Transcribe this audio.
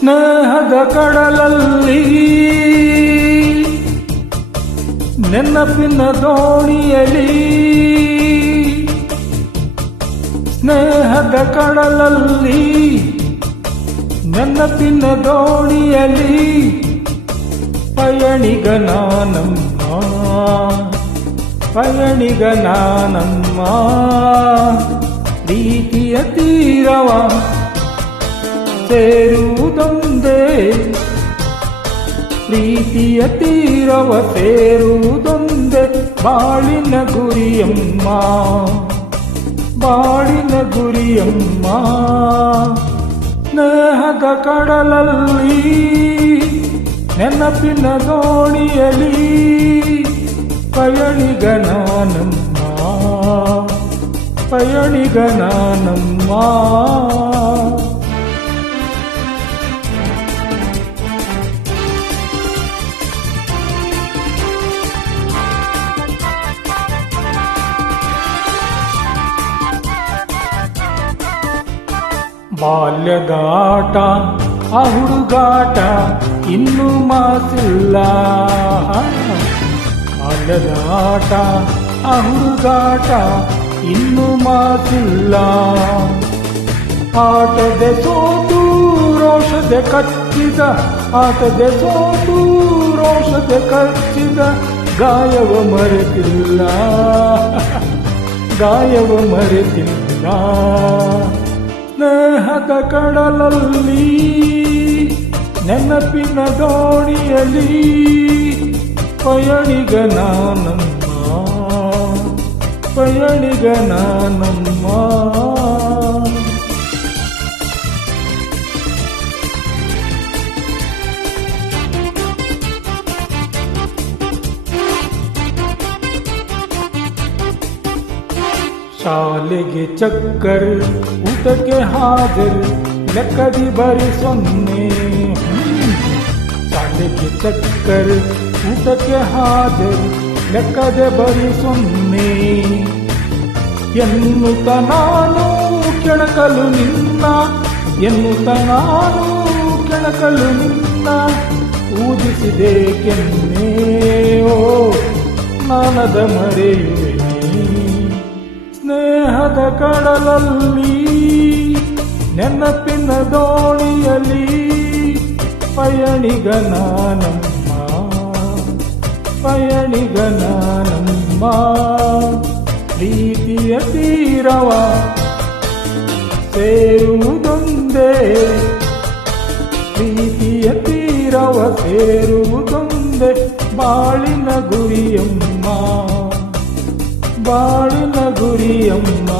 ಸ್ನೇಹದ ಕಡಲಲ್ಲಿ ನೆನಪಿನ ದೋಣಿಯಲಿ, ಸ್ನೇಹದ ಕಡಲಲ್ಲಿ ನೆನಪಿನ ದೋಣಿಯಲಿ ಪಯಣಿಗನಾನಮ್ಮ, ಪಯಣಿಗನಾನಮ್ಮ. ಪ್ರೀತಿಯ ತೀರವ ಸೇರುವುದೊಂದೇ, ಪ್ರೀತಿಯ ತೀರವ ಸೇರುವುದೊಂದೇ ಬಾಳಿನ ಗುರಿಯಮ್ಮ, ಬಾಳಿನ ಗುರಿಯಮ್ಮ. ಸ್ನೇಹದ ಕಡಲಲ್ಲಿ ನೆನಪಿನ ದೋಣಿಯಲಿ ಪಯಣಿಗನಾನಮ್ಮ, ಪಯಣಿಗನಾನಮ್ಮ. ಬಾಲ್ಯದ ಆಟ ಆ ಹುಡುಗಾಟ ಇನ್ನೂ ಮಾತಿಲ್ಲ, ಬಾಲ್ಯದ ಆಟ ಆ ಹುಡುಗಾಟ ಇನ್ನೂ ಮಾತಿಲ್ಲ. ಆಟದೆ ಸೋತು ರೋಷದೆ ಕಚ್ಚಿದ, ಆಟದೆ ಸೋತು ರೋಷದೆ ಕಚ್ಚಿದ ಗಾಯವ ಮರೆತಿಲ್ಲ, ಗಾಯವ ಮರೆತಿಲ್ಲ. ಸ್ನೇಹದ ಕಡಲಲ್ಲಿ ನೆನಪಿನ ದೋಣಿಯಲಿ ಪಯಣಿಗನಾನಮ್ಮ, ಪಯಣಿಗನಾನಮ್ಮ. ಶಾಲೆಗೆ ಚಕ್ಕರ್ ಊಟಕ್ಕೆ ಹಾಜರ್ ಲೆಕ್ಕದಿ ಬರಿ ಸೊನ್ನೆ, ಶಾಲೆಗೆ ಚಕ್ಕರ್ ಊಟಕ್ಕೆ ಹಾಜರ್ ಲೆಕ್ಕದೆ ಬರಿ ಸೊನ್ನೆ. ಎನ್ನುತ್ತ ನಾನು ಕೆಣಕಲು ನಿನ್ನ, ಎನ್ನುತ್ತ ನಾನು ಕೆಣಕಲು ನಿನ್ನ ಊದಿಸಿದೆ ಕೆನ್ನೆ. ಓ ನಾನದ ಮರೆಯುವೆ ಸ್ನೇಹದ ಕಡಲಲ್ಲಿ ನೆನಪಿನ ದೋಣಿಯಲಿ ಪಯಣಿಗನಾನಮ್ಮ, ಪಯಣಿಗನಾನಮ್ಮ. ಪ್ರೀತಿಯ ತೀರವ ಸೇರುವುದೊಂದೇ, ಪ್ರೀತಿಯ ತೀರವ ಸೇರುವುದೊಂದೇ ಬಾಳಿನ ಗುರಿಯಮ್ಮ, ಬಾಳಿನ ಗುರಿಯಮ್ಮ.